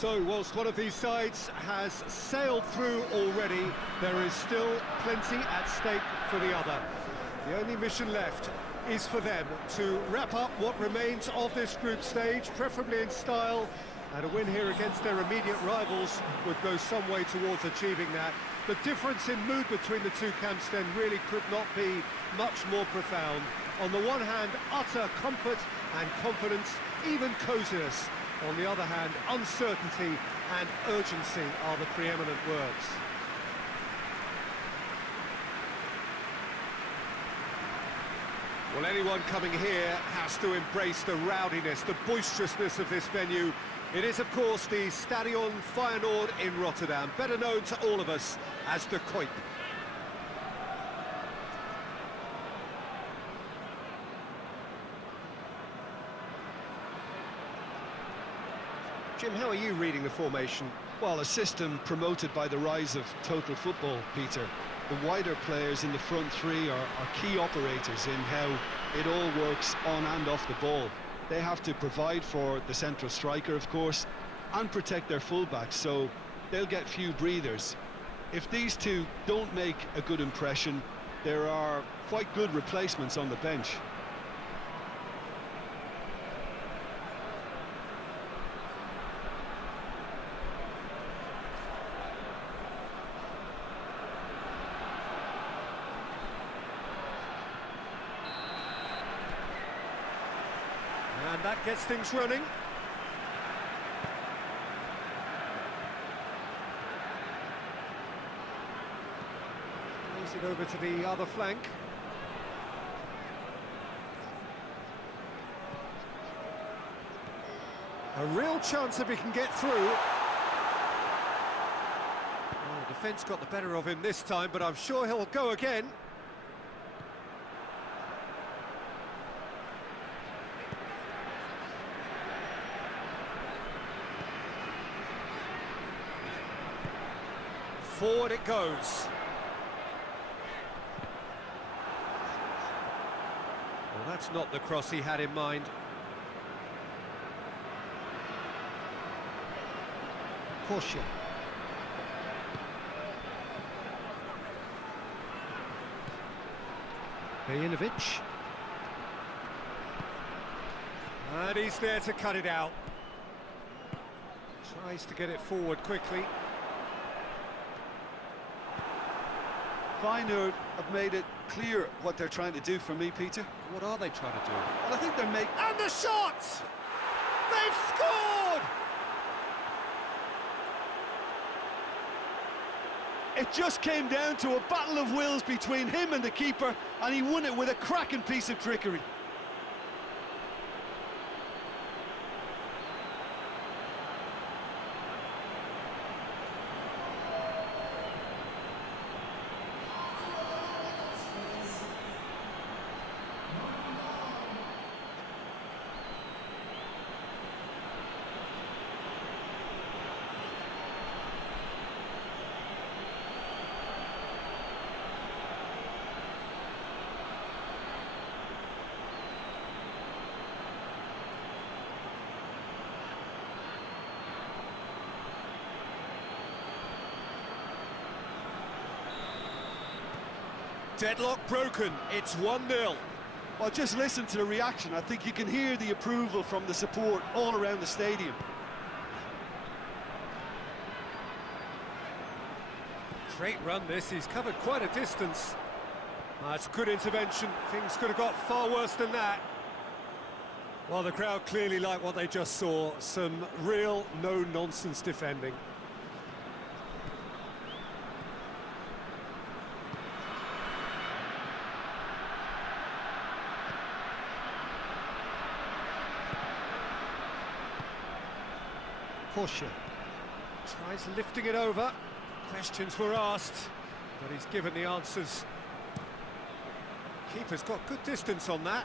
So, whilst one of these sides has sailed through already, there is still plenty at stake for the other. The only mission left is for them to wrap up what remains of this group stage, preferably in style, and a win here against their immediate rivals would go some way towards achieving that. The difference in mood between the two camps then really could not be much more profound. On the one hand, utter comfort and confidence, even coziness. On the other hand, uncertainty and urgency are the preeminent words. Well, anyone coming here has to embrace the rowdiness, the boisterousness of this venue. It is, of course, the Stadion Feyenoord in Rotterdam, better known to all of us as the Kuip. Jim, how are you reading the formation? Well, a system promoted by the rise of total football, Peter. The wider players in the front three are key operators in how it all works on and off the ball. They have to provide for the central striker, of course, and protect their fullbacks, so they'll get few breathers. If these two don't make a good impression, there are quite good replacements on the bench. And that gets things running. Plays it over to the other flank. A real chance if he can get through. Oh, defence got the better of him this time, but I'm sure he'll go again. Forward it goes. Well, that's not the cross he had in mind. Porsche. Bejinovic. And he's there to cut it out. Tries to get it forward quickly. Feyenoord have made it clear what they're trying to do for me, Peter. What are they trying to do? Well, I think they're making... And the shot! They've scored! It just came down to a battle of wills between him and the keeper, and he won it with a cracking piece of trickery. Deadlock broken, it's 1-0. Well, just listen to the reaction. I think you can hear the approval from the support all around the stadium. Great run this, he's covered quite a distance. That's good intervention, things could have got far worse than that. Well, the crowd clearly like what they just saw, some real no-nonsense defending. Porsche tries lifting it over. Questions were asked, but he's given the answers. Keeper's got good distance on that.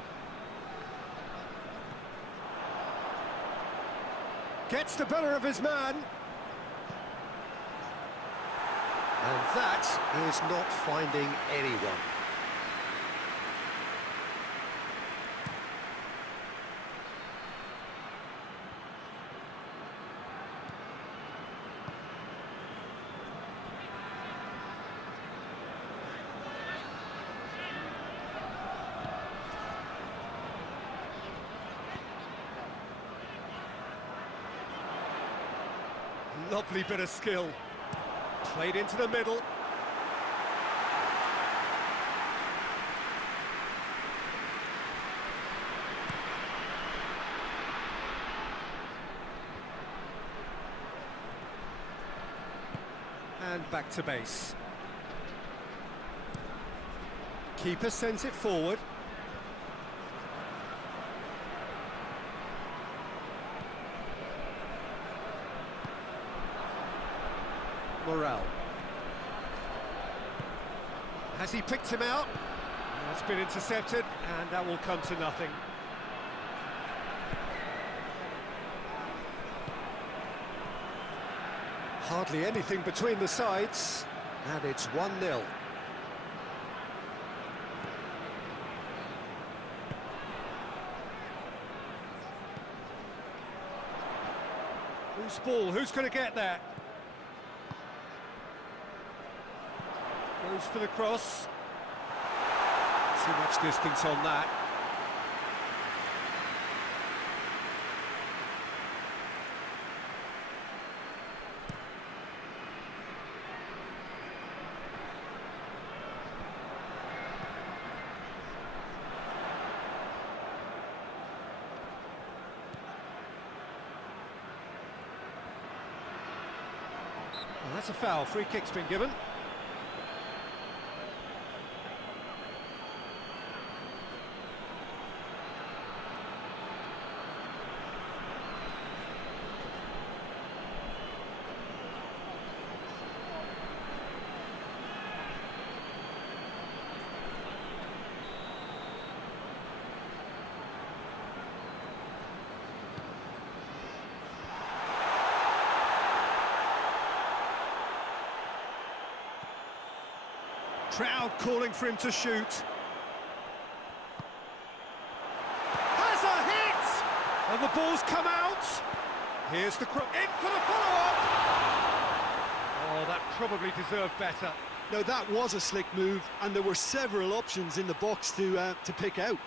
Gets the better of his man. And that is not finding anyone. Lovely bit of skill. Played into the middle. And back to base. Keeper sends it forward. Morel. Has he picked him out? That's been intercepted, and that will come to nothing. Hardly anything between the sides, and it's 1-0. Whose ball? Who's going to get there? Goes for the cross. Too much distance on that. Well, that's a foul. Free kick's been given. Crowd calling for him to shoot. Has a hit! And the ball's come out. Here's the cross. In for the follow-up! Oh, that probably deserved better. No, that was a slick move, and there were several options in the box to pick out.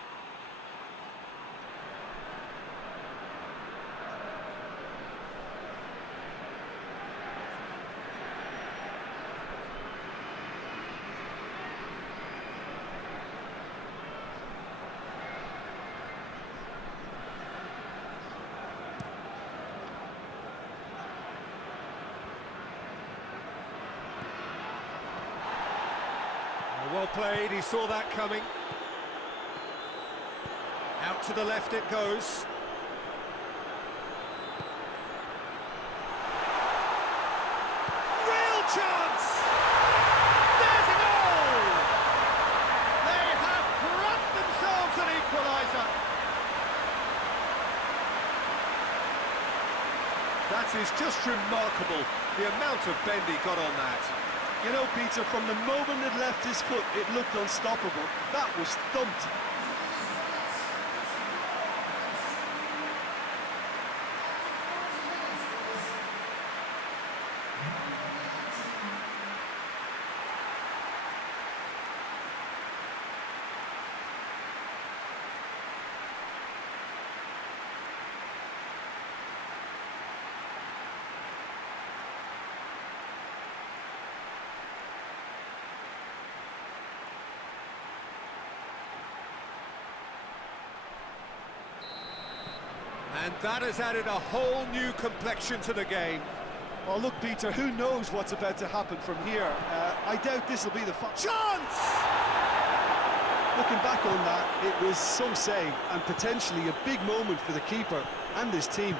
Well played, he saw that coming. Out to the left it goes. Real chance! There's a goal! They have brought themselves an equaliser. That is just remarkable, the amount of bend he got on that. You know, Peter, from the moment it left his foot, it looked unstoppable. That was thumped. And that has added a whole new complexion to the game. Well, look, Peter, who knows what's about to happen from here? I doubt this will be the chance! Looking back on that, it was some save and potentially a big moment for the keeper and his team.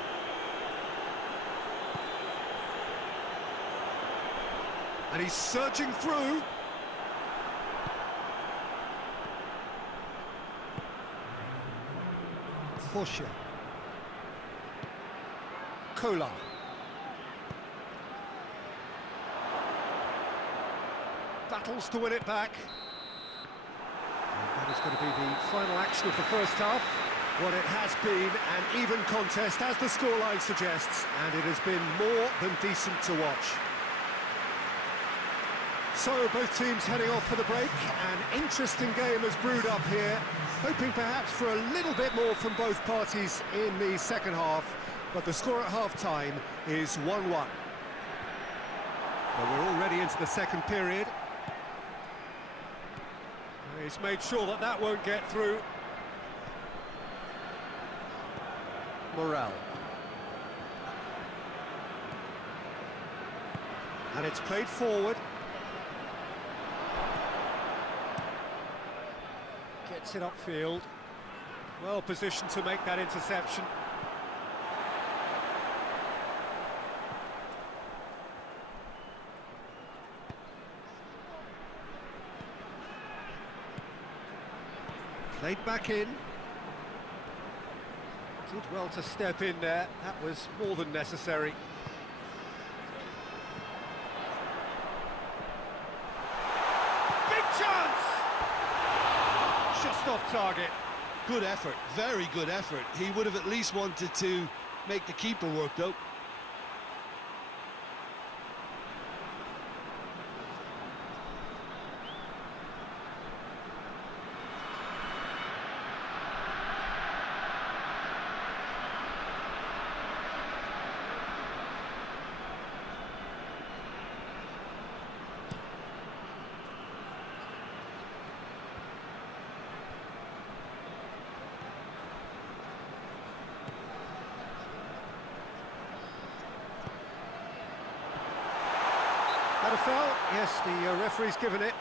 And he's surging through. Porsche. Kolar. Battles to win it back. And that is going to be the final action of the first half. What it has been an even contest, as the scoreline suggests, and it has been more than decent to watch. So, both teams heading off for the break. An interesting game has brewed up here, hoping perhaps for a little bit more from both parties in the second half. But the score at half-time is 1-1. Well, we're already into the second period. He's made sure that that won't get through. Morel. And it's played forward. Gets it upfield. Well positioned to make that interception. Played back in. Did well to step in there. That was more than necessary. Big chance! Just off target. Good effort, very good effort. He would have at least wanted to make the keeper work, though. Had a foul? Yes, the referee's given it.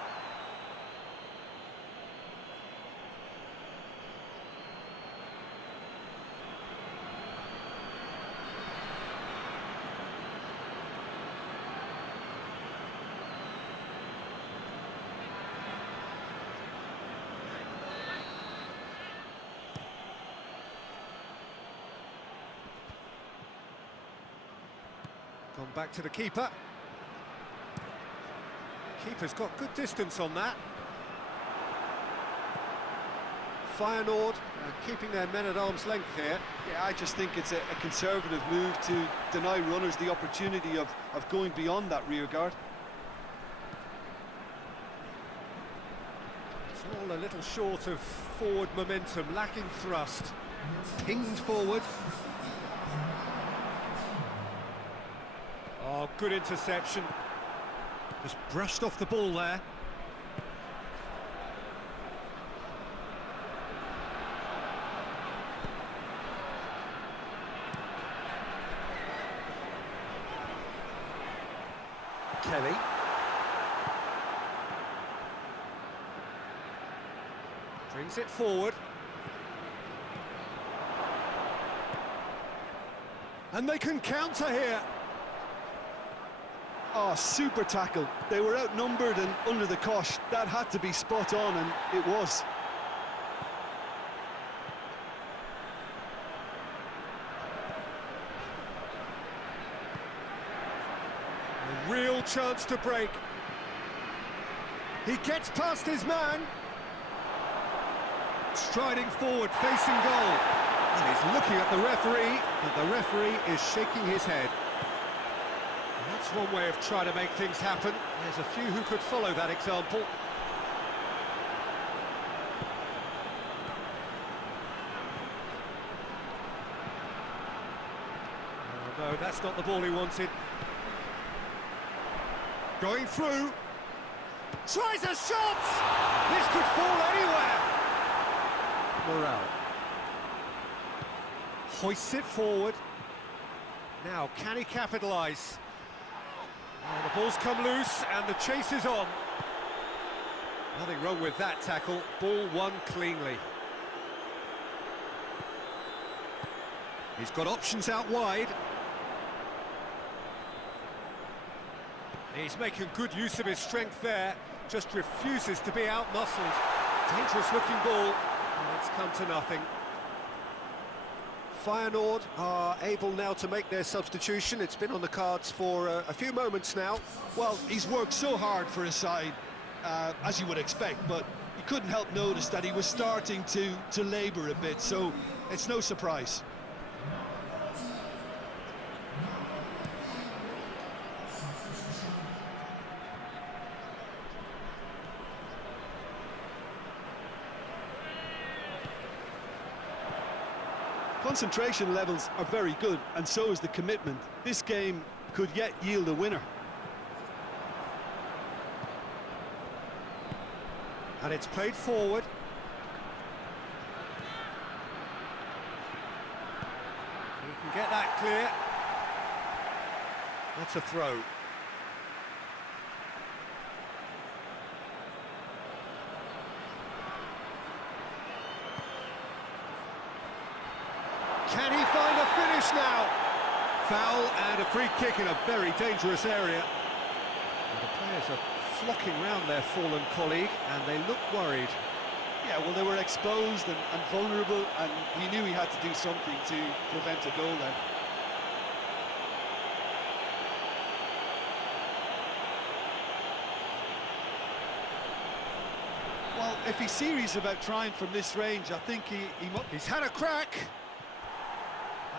Gone back to the keeper. Keeper's got good distance on that. Feyenoord keeping their men at arm's length here. Yeah, I just think it's a conservative move to deny runners the opportunity of going beyond that rear guard. It's all a little short of forward momentum, lacking thrust. Pinged forward. Oh, good interception. Just brushed off the ball there. Kelly. Brings it forward. And they can counter here. Oh, super tackle. They were outnumbered and under the cosh. That had to be spot on, and it was. A real chance to break. He gets past his man. Striding forward, facing goal. And he's looking at the referee, but the referee is shaking his head. That's one way of trying to make things happen. There's a few who could follow that example. Oh, no, that's not the ball he wanted. Going through. Tries a shot! This could fall anywhere. Morel. Hoists it forward. Now, can he capitalise? Oh, the ball's come loose and the chase is on. Nothing wrong with that tackle. Ball won cleanly. He's got options out wide. He's making good use of his strength there. Just refuses to be out-muscled. Dangerous looking ball. And it's come to nothing. Feyenoord are able now to make their substitution. It's been on the cards for a few moments now. Well, he's worked so hard for his side, as you would expect, but you couldn't help notice that he was starting to labour a bit, so it's no surprise. Concentration levels are very good, and so is the commitment. This game could yet yield a winner. And it's played forward. He can get that clear. That's a throw. Can he find a finish now? Foul and a free kick in a very dangerous area. And the players are flocking round their fallen colleague, and they look worried. Yeah, well, they were exposed and vulnerable, and he knew he had to do something to prevent a goal then. Well, if he's serious about trying from this range, I think he's had a crack.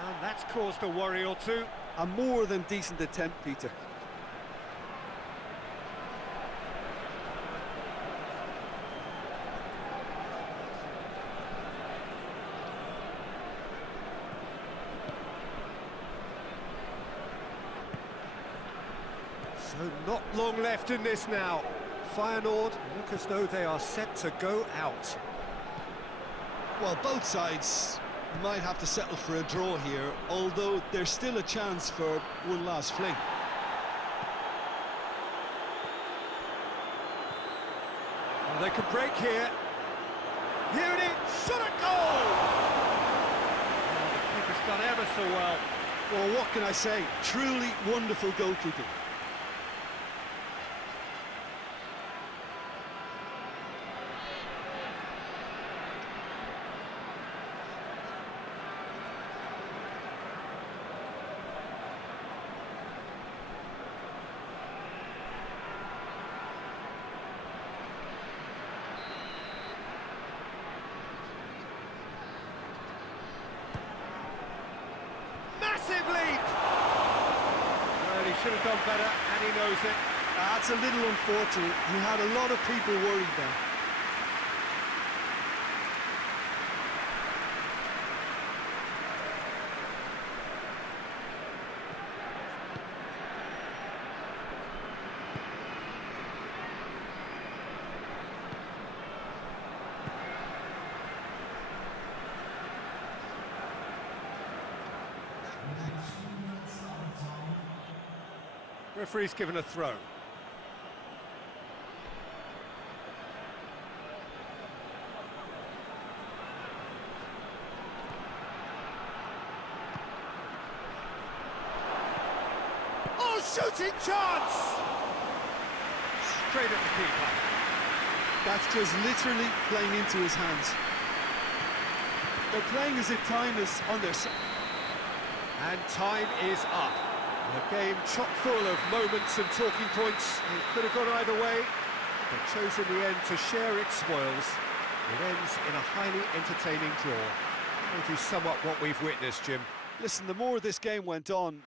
And that's caused a worry or two. A more than decent attempt, Peter. So not long left in this now. Feyenoord look as though they are set to go out. Well, both sides might have to settle for a draw here, although there's still a chance for one last fling. Well, they could break here. Here it is, shot a goal! Oh, the keeper's done ever so well. Well, what can I say? Truly wonderful goalkeeping. Massive leap! Well, he should have done better, and he knows it. That's a little unfortunate. He had a lot of people worried then. Referee's given a throw. Oh, shooting chance! Straight at the keeper. That's just literally playing into his hands. They're playing as if time is on their side. And time is up. A game chock full of moments and talking points. It could have gone either way, but chose in the end to share its spoils. It ends in a highly entertaining draw. How would you sum up what we've witnessed, Jim? Listen, the more this game went on,